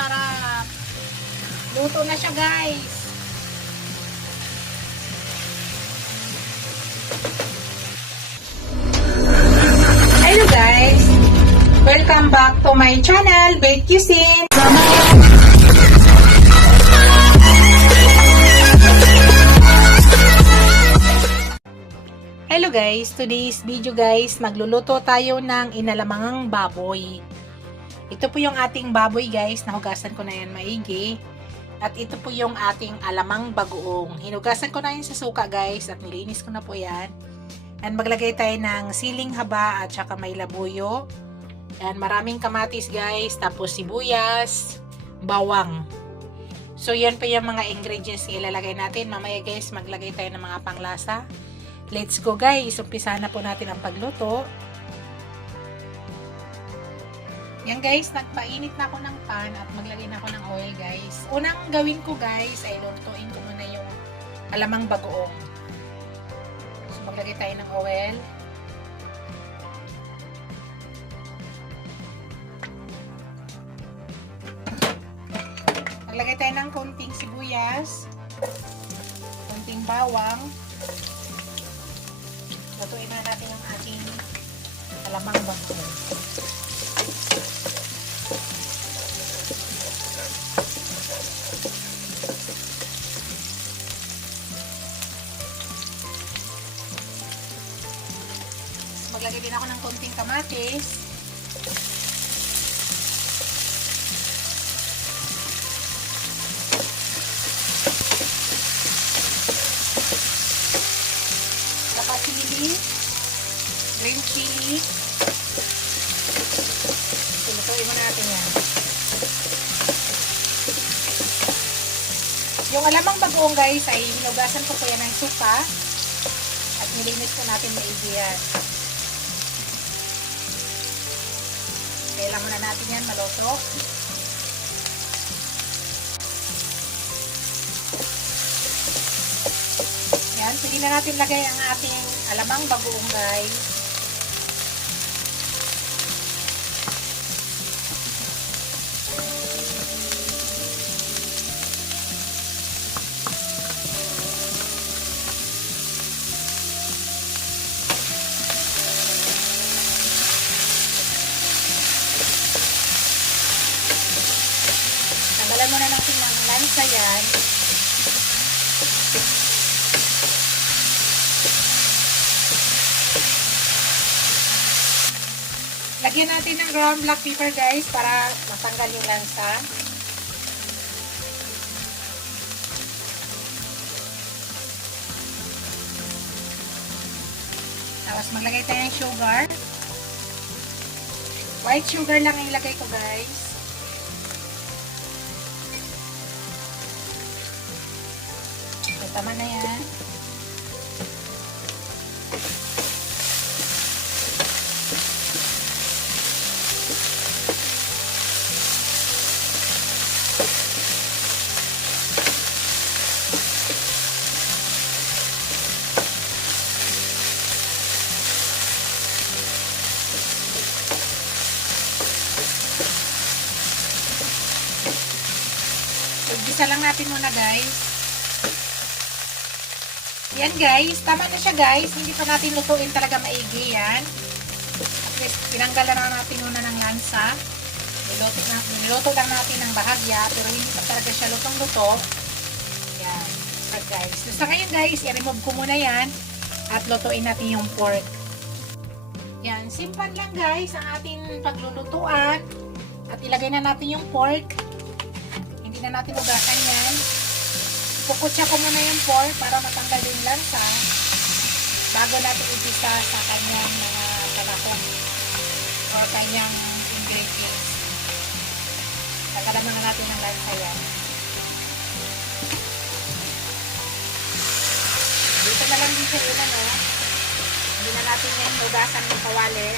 sarap. Luto na siya, guys. Hello guys! Welcome back to my channel, Bake Cuisine. Hello guys! Today's video guys, magluluto tayo ng inalamangang baboy. Ito po yung ating baboy guys, nahugasan ko na yan maigi. At ito po yung ating alamang bagoong. Hinugasan ko na yan sa suka guys at nilinis ko na po yan. And maglagay tayo ng siling haba at saka may labuyo. And maraming kamatis guys, tapos sibuyas, bawang. So yan po yung mga ingredients na ilalagay natin. Mamaya guys, maglagay tayo ng mga panglasa. Let's go guys, umpisa na po natin ang pagluto. Yan guys, nagpainit na ako ng pan at maglagay na ako ng oil guys. Unang gawin ko guys ay lutuin ko muna yung alamang bagoong. So maglagay tayo ng oil. Maglagay tayo ng konting sibuyas, konting bawang. Lutuin na natin yung ating alamang bagoong. Maglagay din ako ng konting kamatis. Saka chili, green chili. Sinutuin mo natin yan. Yung alamang bagoong guys ay hinugasan ko po yan ng suka at nilinis ko natin maigi yan. Kailangan na natin yan maluto. Yan, pwede na natin lagay ang ating alamang bagoong guys. Tanggalan muna natin ng lansa yan. Lagyan natin ng ground black pepper guys para matanggal yung lansa. Tapos maglagay tayo ng sugar. White sugar lang ang ilagay ko guys. Tama na yan. Igisa lang natin muna guys. Yan guys, tama na siya guys. Hindi pa natin lutuin talaga maigi yan. At least, tinanggal na natin muna ng lansa. Niluto lang natin ng bahagya, pero hindi pa talaga siya lutong-luto. Yan. At guys, so sa ngayon guys, i-remove ko muna yan at lutuin natin yung pork. Yan, simple lang guys ang ating paglulutuan. At ilagay na natin yung pork. Hindi na natin ugasan yan. Kukutsa ko muna yung pork para matanggal yung lansa bago natin igisa sa kanyang mga talakong or kanyang ingredients. Tanggalan muna natin ng lansa yan. Dito na lang din siya yun ano. Hindi na natin yung hugasan ng kawali.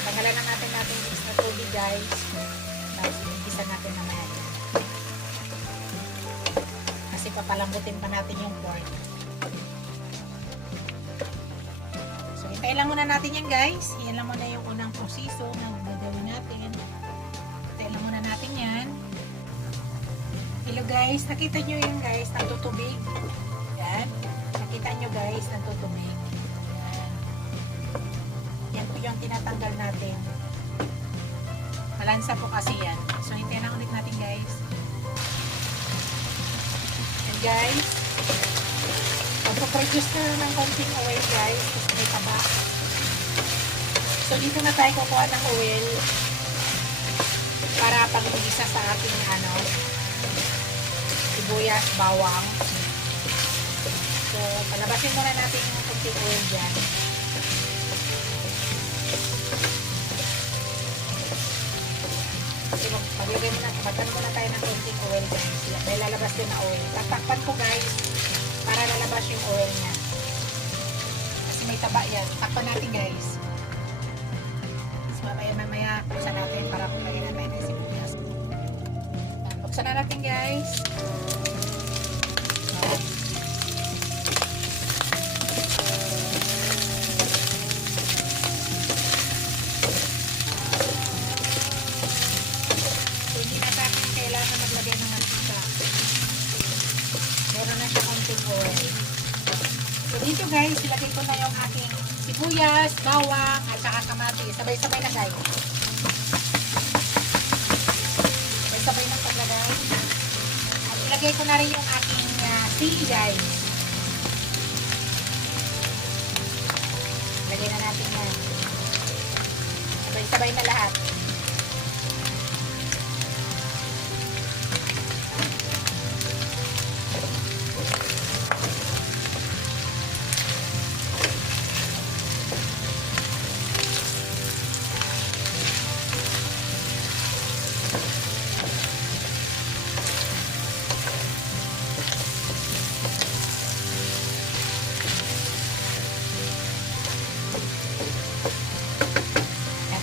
Tanggalan na natin yung extra tubig guys. Tapos igisa natin na yan. Kasi papalambutin pa natin yung pork. So, hintayin lang muna natin yan guys. Yan lang muna yung unang proseso na gagawin natin. Hintayin lang muna natin kilo guys. Nakita nyo yun guys, nagtutubig. Yan. Nakita nyo guys, nagtutubig. Yan. Yan po yung tinatanggal natin. Malansa po kasi yan. So, hintayin na ulit natin guys. And guys, magpo-produce na ng konting oil guys. Kasi may taba. So, dito na tayo kukuha ng oil para pag-igisa sa ating sibuyas, bawang. So, palabasin muna natin yung konting oil dyan. So, maglagay muna, magano muna tayo ng konting oil guys. May lalabas din na oil. Tatakpan ko guys para lalabas yung oil niya. Kasi may taba yan. Takpan natin guys. Mamaya buksan natin para lagyan na tayo ng sibuyas. Buksan na natin guys. So hindi na natin kailangan maglagay ng mantika. Meron na siya konting oil. So dito guys, ilagay ko na yung aking sibuyas, bawang, at saka kamatis. Sabay-sabay na guys. Sabay-sabay na paglagay. At ilagay ko na rin yung aking sili guys. Lagay na natin yan. Sabay-sabay na lahat.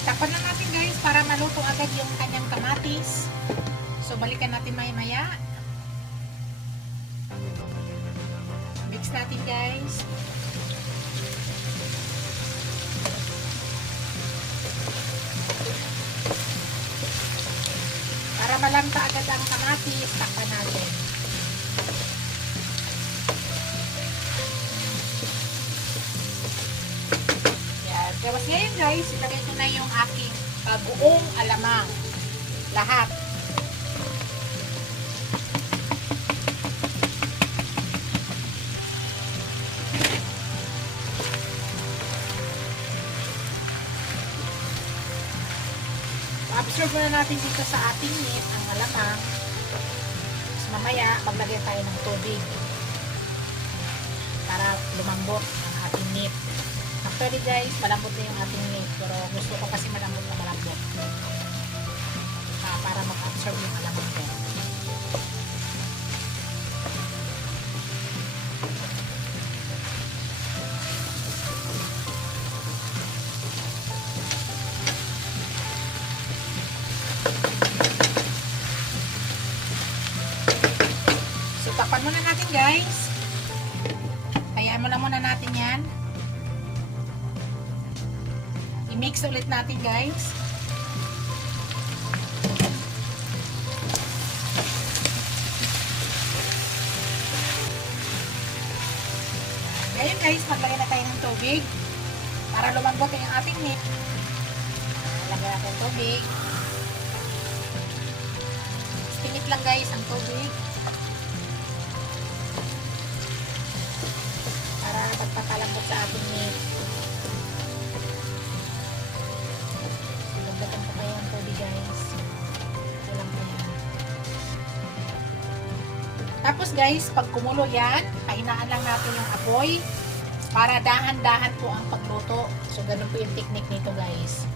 Takpan na natin guys para maluto agad yung kanyang kamatis. So balikan natin maya-maya. Mix natin guys. Para malanta agad ang kamatis, takpan natin. Tapos ngayon guys, ilagay ko na yung aking buong alamang. Lahat. Absorb na natin dito sa ating meat ang alamang. Tapos mamaya, maglagay tayo ng tubig para lumambot ang ating meat. Actually guys, malambot na yung ating meat. Pero gusto ko kasi malambot na malambot. Para mag-absorb yung alamang ko. So, tapan muna natin guys. Hayaan muna natin yan. I-mix ulit natin guys. Ngayon guys, maglagay na tayo ng tubig para lumambot yung ating meat. Lagyan natin ng tubig. Pinit lang guys ang tubig para pagpapalambot sa ating meat. Lagyan ko kayo ng tubig guys. Walang po yan. Tapos guys, pag kumulo yan, pahinaan lang natin yung apoy para dahan-dahan po ang pagluto. So, ganun po yung technique nito guys.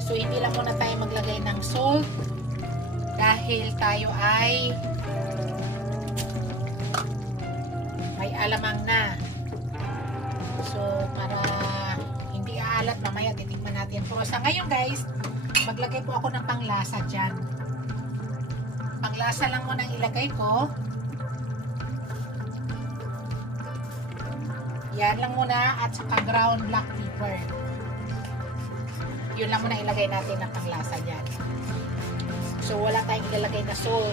So, hindi lang muna tayo maglagay ng salt dahil tayo ay may alamang na. So, para hindi aalat, mamaya titikman natin. Pero sa ngayon guys, maglagay po ako ng panglasa dyan. Panglasa lang muna ang ilagay ko. Yan lang muna at saka ground black pepper. Yun lang muna ilagay natin ng panglasa dyan. So, wala tayong ilalagay na salt.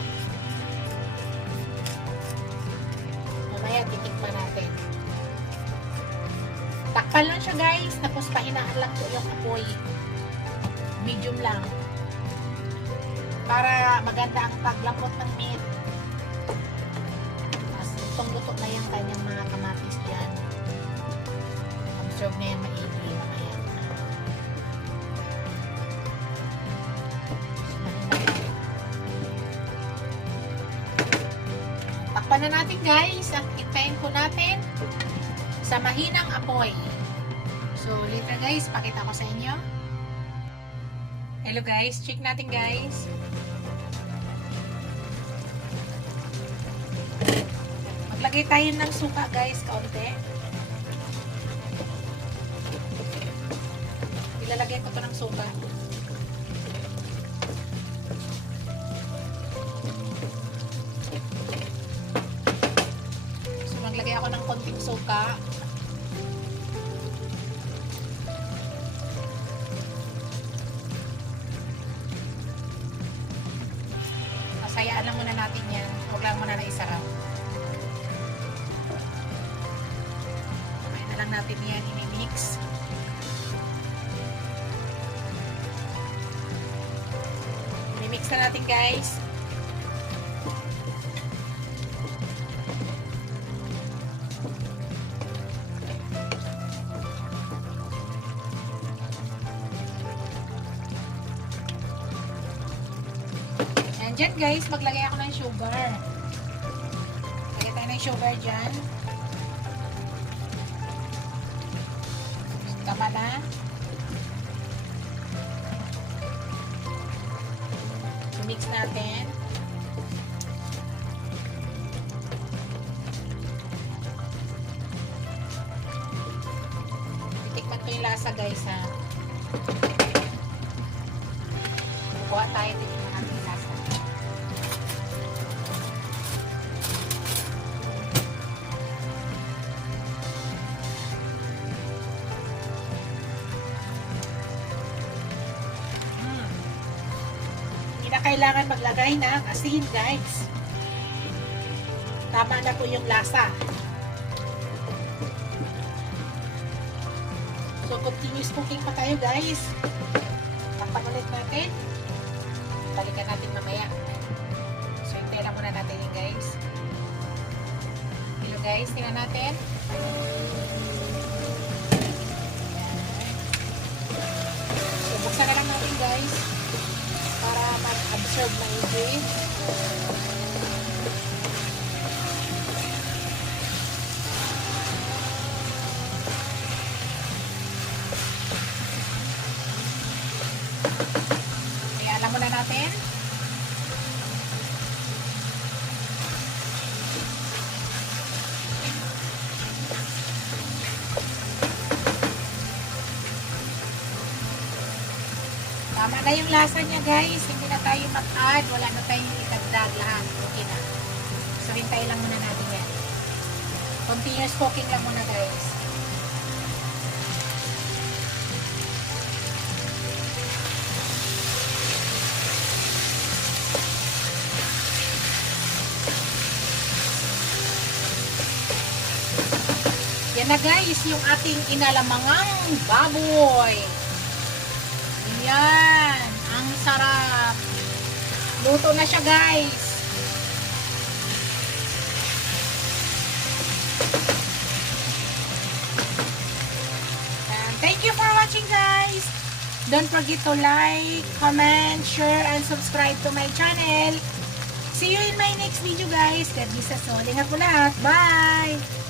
Mamaya, titikman natin. Takpan lang siya guys. Tapos pahinaan lang po yung apoy. Medium lang. Para maganda ang paglapot ng meat. Tapos, lutong-luto na yung kanyang mga kamatis dyan. Observe na yan maigi. Mamaya. Takpan na natin guys. At hintayin po natin sa mahinang apoy. So, later guys, pakita ko sa inyo. Hello guys, check natin guys. Maglagay tayo ng suka guys, kaunti. Ilalagay ko to ng suka. So, maglagay ako ng konting suka. Hayaan lang muna natin yan. Huwag lang muna na isarap. Kamain na lang natin yan. I-mix. I-mix na natin guys. Diyan guys, maglagay ako ng sugar. Lagay tayo ng sugar dyan. Tama na. Mix natin. Titikman ko yung lasa guys ha. Kuha tayo titikman natin yung lasa. Kailangan maglagay ng asin guys. Tama na po yung lasa. So continuous cooking pa tayo guys. Takpan ulit natin. Balikan natin mamaya. So hintayin lang muna natin yun guys. Hello guys, tingnan natin. So buksan na lang natin guys. Para mag-absorb na yung kaya alam mo na natin. Tama na yung lasa niya guys. Hindi na tayo mag-add. Wala na tayong itagdag lahat. Okay na. So, hintayin lang muna natin yan. Continuous cooking lang muna guys. Yan na guys, yung ating inalamangang baboy. Yan, ang sarap. Luto na siya guys. And thank you for watching guys. Don't forget to like, comment, share, and subscribe to my channel. See you in my next video guys. God bless us all. Ingat po lahat. Bye!